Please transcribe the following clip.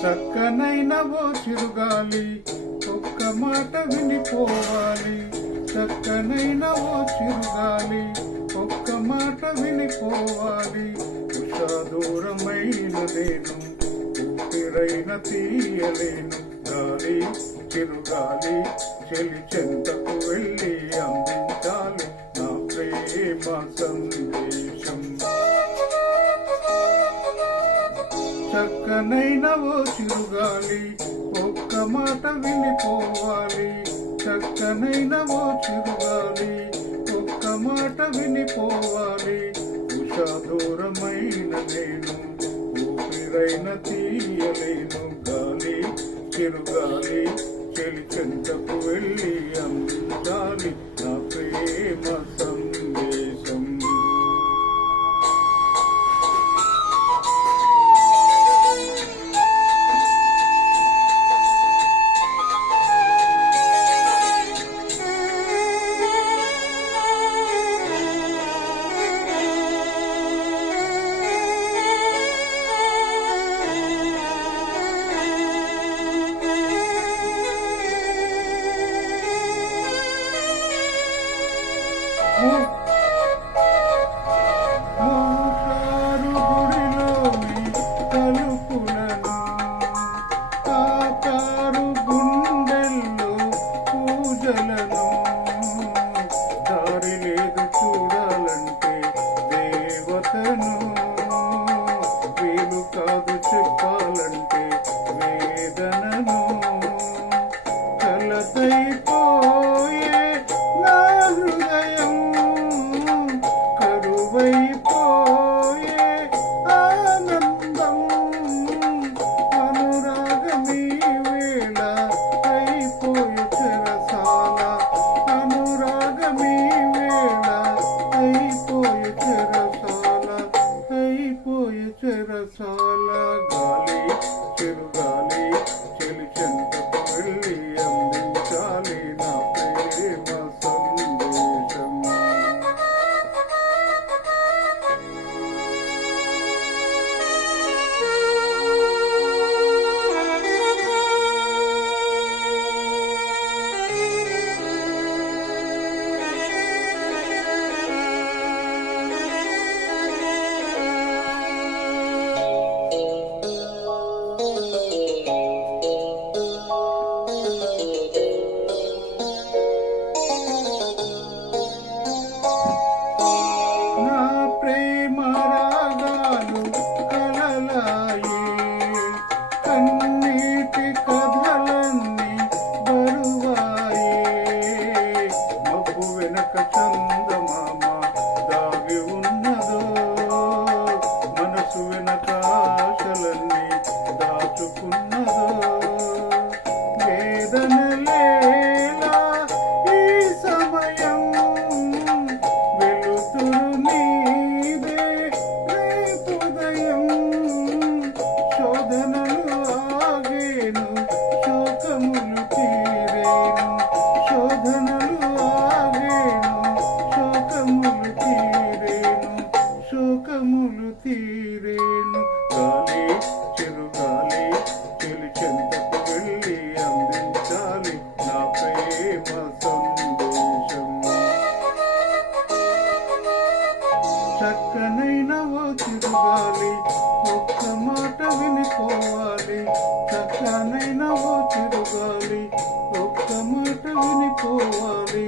చక్కనైన ఓ చిరుగాలి ఒక్క మాట వినిపోవాలి. చక్కనైన ఓ చిరుగాలి ఒక్క మాట వినిపోవాలి. ఉషా దూరమైన నేను ఊపిరైన తీయలేను. గాలి చిరుగాలి చెలి చెంతకు వెళ్ళి అందించాలి నా ప్రేమ సందేశం. చక్కనైన ఓ చిరుగాలి ఒక్క మాట వినిపోవాలి. చక్కనైన ఓ చిరుగాలి ఒక్క మాట వినిపోవాలి. ఉషా దూరమైన నేను ఊపిరైన తీయలేను. గాలి చిరుగాలి చెలి చెంతకు వెళ్ళి అందించాలి నా ప్రేమ సందేశం. మోసారు గుడిలోని తలుపులను తాతారు గుండెల్లో పూజలను. దారి లేదు చూడాలంటే దేవతను, వీలు కాదు చెప్పాలంటే వేదనను. కలతైపోయే నా హృదయం కరువైపోయే ఆనందం. అనురాగమీ వేళ అయిపోయే చెరసాల. అనురాగమీ వేళ అయిపోయే చెరసాల. అయిపోయే చెరసాల. గాలి చిరుగాలి చెలి చెంతకు వెళ్ళి అందించాలి నా ప్రేమ సందేశం. నా ప్రేమ రాగాలు కలలాయి, కన్నీటి కథలన్నీ బరువాయి. మబ్బు వెనక చందమామ దాగి ఉన్నదో, మనసు వెనక ఆశలన్నీ దాచుకున్నదో. వేదనలేలా ఈ సమయం వెలుతురు నీదే రేపుదయం. శోధనలు ఆగేను శోకములు తీరేను. శోధనలు ఆగేను శోకములు తీరేను. శోకములు తీరేను. గాలి చిరుగాలి చెలి చెంతకు వెళ్ళి అందించాలి నా ప్రేమ సందేశం. చక్కనైన ఓ చిరుగాలి ఒక్క మాట వినిపోవాలి. చక్కనైన ఓ చిరుగాలి ఒక్క మాట వినిపోవాలి.